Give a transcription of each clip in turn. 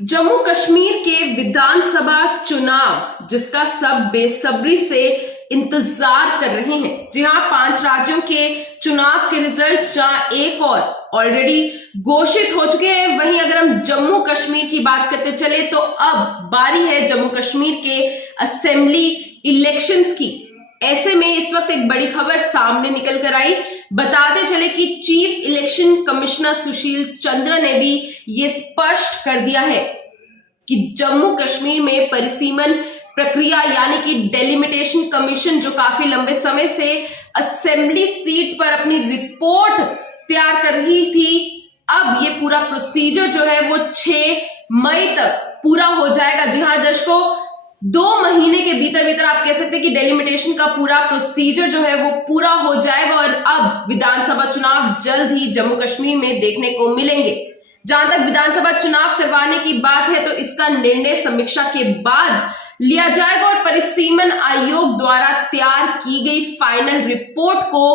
जम्मू कश्मीर के विधानसभा चुनाव जिसका सब बेसब्री से इंतजार कर रहे हैं। जी हाँ, 5 राज्यों के चुनाव के रिजल्ट्स जहां एक और ऑलरेडी घोषित हो चुके हैं, वहीं अगर हम जम्मू कश्मीर की बात करते चले तो अब बारी है जम्मू कश्मीर के असेंबली इलेक्शंस की। ऐसे में इस वक्त एक बड़ी खबर सामने निकल कर आई। बताते चले कि chief election commissioner Sushil Chandra ने भी ये स्पष्ट कर दिया है कि जम्मू कश्मीर में परिसीमन प्रक्रिया यानी कि डेलिमिटेशन कमीशन जो काफी लंबे समय से असेंबली सीट्स पर अपनी रिपोर्ट तैयार कर रही थी, अब ये पूरा प्रोसीजर जो है वो 6 मई तक पूरा हो जाएगा। जी हाँ दर्शकों, 2 महीने के भीतर भीतर आप कह सकते हैं कि डेलिमिटेशन का पूरा प्रोसीजर जो है वो पूरा हो जाएगा और अब विधानसभा चुनाव जल्द ही जम्मू कश्मीर में देखने को मिलेंगे। जहां तक विधानसभा चुनाव करवाने की बात है तो इसका निर्णय समीक्षा के बाद लिया जाएगा और परिसीमन आयोग द्वारा तैयार की गई फाइनल रिपोर्ट को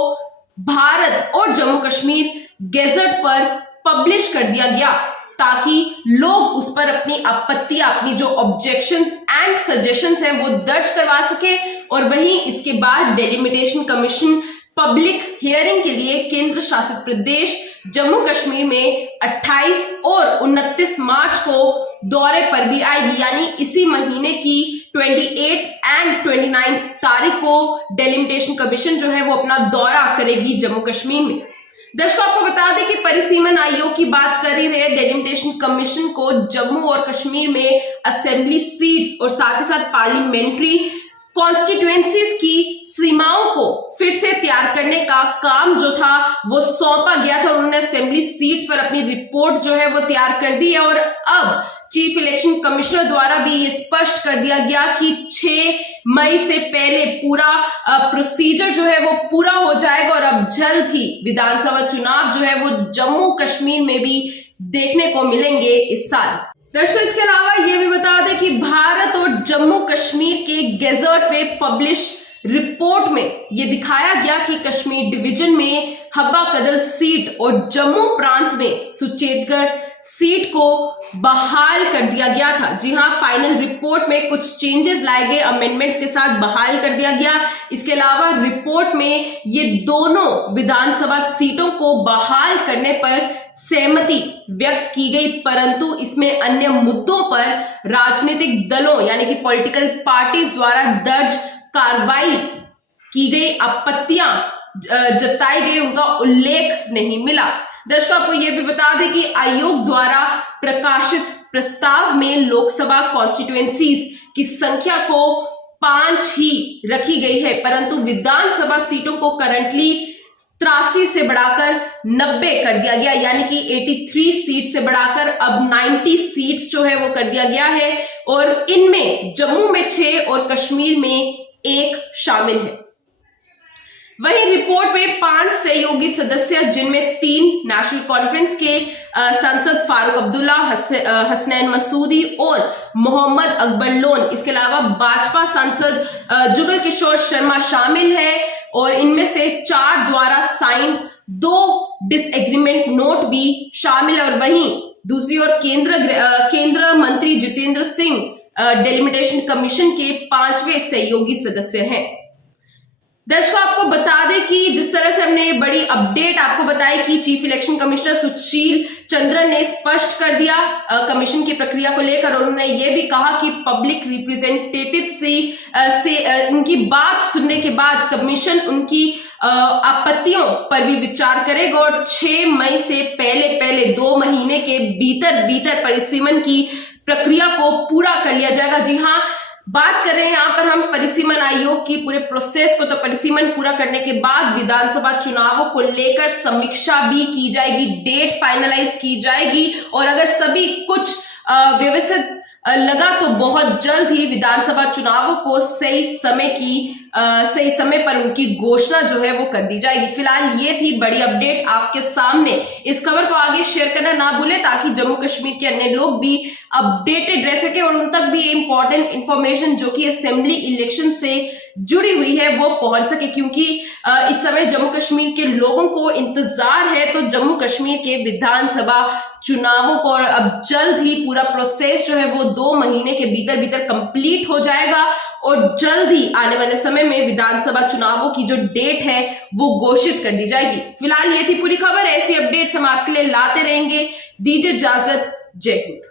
भारत और जम्मू कश्मीर गैजेट पर पब्लिश कर दिया गया ताकि लोग उस पर अपनी आपत्तियां, अपनी जो ऑब्जेक्शंस एंड सजेशंस हैं वो दर्ज करवा सके और वहीं इसके बाद डेलिमिटेशन कमीशन पब्लिक हियरिंग के लिए केंद्र शासित प्रदेश जम्मू कश्मीर में 28 और 29 मार्च को दौरे पर भी आएगी। यानी इसी महीने की 28 एंड 29 तारीख को डेलिमिटेशन कमीशन जो है वो अपना दौरा करेगी जम्मू कश्मीर में। दर्शकों, आपको बता दें कि परिसीमन आयोग की बात कर ही रहे, डेलिमिटेशन कमीशन को जम्मू और कश्मीर में असेंबली सीट्स और साथ ही साथ पार्लियामेंट्री कॉन्स्टिट्यूएंसीज की सीमाओं को फिर से तैयार करने का काम जो था वो सौंपा गया था। उन्होंने असेंबली सीट्स पर अपनी रिपोर्ट जो है वो तैयार कर दी है और अब चीफ इलेक्शन कमिश्नर द्वारा भी ये स्पष्ट कर दिया गया कि 6 मई से पहले पूरा प्रोसीजर जो है वो पूरा हो जाएगा और अब जल्द ही विधानसभा चुनाव जो है वो जम्मू कश्मीर में भी देखने को मिलेंगे इस साल। दर्शकों, इसके अलावा ये भी बता दें कि भारत और जम्मू कश्मीर के गैजेट पे पब्लिश रिपोर्ट में यह दिखाया गया कि कश्मीर डिवीजन में हब्बा कदल सीट और जम्मू प्रांत में सुचेतगढ़ सीट को बहाल कर दिया गया था। जी हां, फाइनल रिपोर्ट में कुछ चेंजेस लाए गए, अमेंडमेंट्स के साथ बहाल कर दिया गया। इसके अलावा रिपोर्ट में ये दोनों विधानसभा सीटों को बहाल करने पर सहमति व्यक्त की गई, परंतु इसमें अन्य मुद्दों पर राजनीतिक दलों यानी कि पॉलिटिकल पार्टीज द्वारा दर्ज कार्रवाई की गई आपत्तियां जताई गई, उनका उल्लेख नहीं मिला। दर्शकों, आपको यह भी बता दें कि आयोग द्वारा प्रकाशित प्रस्ताव में लोकसभा कॉन्स्टिट्यूएंसीज की संख्या को 5 ही रखी गई है, परंतु विधानसभा सीटों को करंटली 83 से बढ़ाकर 90 कर दिया गया, यानी कि 83 सीट से बढ़ाकर अब 90 सीट्स जो है वो कर दिया गया है और इनमें जम्मू में 6 और कश्मीर में 1 शामिल है। वहीं रिपोर्ट में 5 सहयोगी सदस्य जिनमें 3 नेशनल कॉन्फ्रेंस के सांसद फारूक अब्दुल्ला, हसनैन मसूदी और मोहम्मद अकबर लोन, इसके अलावा भाजपा सांसद जुगल किशोर शर्मा शामिल है और इनमें से 4 द्वारा साइन 2 डिसएग्रीमेंट नोट भी शामिल है और वहीं दूसरी ओर केंद्र मंत्री जितेंद्र सिंह डेलिमिटेशन कमीशन के 5वें सहयोगी सदस्य हैं। दर्शकों, आपको बता दें कि जिस तरह से हमने बड़ी अपडेट आपको बताई कि chief election commissioner Sushil Chandra ने स्पष्ट कर दिया कमीशन की प्रक्रिया को लेकर। उन्होंने ये भी कहा कि पब्लिक रिप्रेजेंटेटिव से उनकी बात सुनने के बाद कमीशन उनकी आपत्तियों पर भी विचार करेगा और 6 मई से पहले 2 महीने के भीतर परिसीमन की प्रक्रिया को पूरा कर लिया जाएगा। जी हाँ, बात कर रहे हैं यहाँ पर हम परिसीमन आयोग की पूरे प्रोसेस को, तो परिसीमन पूरा करने के बाद विधानसभा चुनावों को लेकर समीक्षा भी की जाएगी, डेट फाइनलाइज की जाएगी और अगर सभी कुछ व्यवस्थित लगा तो बहुत जल्द ही विधानसभा चुनावों को सही समय पर उनकी घोषणा जो है वो कर दी जाएगी। फिलहाल ये थी बड़ी अपडेट आपके सामने। इस खबर को आगे शेयर करना ना भूलें ताकि जम्मू कश्मीर के अन्य लोग भी अपडेटेड रह सके और उन तक भी इंपॉर्टेंट इंफॉर्मेशन जो कि असेंबली इलेक्शन से जुड़ी हुई है वो पहुंच सके, क्योंकि इस समय जम्मू कश्मीर के लोगों को इंतजार है तो जम्मू कश्मीर के विधानसभा चुनावों को, और अब जल्द ही पूरा प्रोसेस जो है वो 2 महीने के भीतर भीतर कंप्लीट हो जाएगा और जल्द ही आने वाले समय में विधानसभा चुनावों की जो डेट है वो घोषित कर दी जाएगी। फिलहाल ये थी पूरी खबर। ऐसी अपडेट्स हम आपके लिए लाते रहेंगे। दीजिए इजाजत। जय हिंद।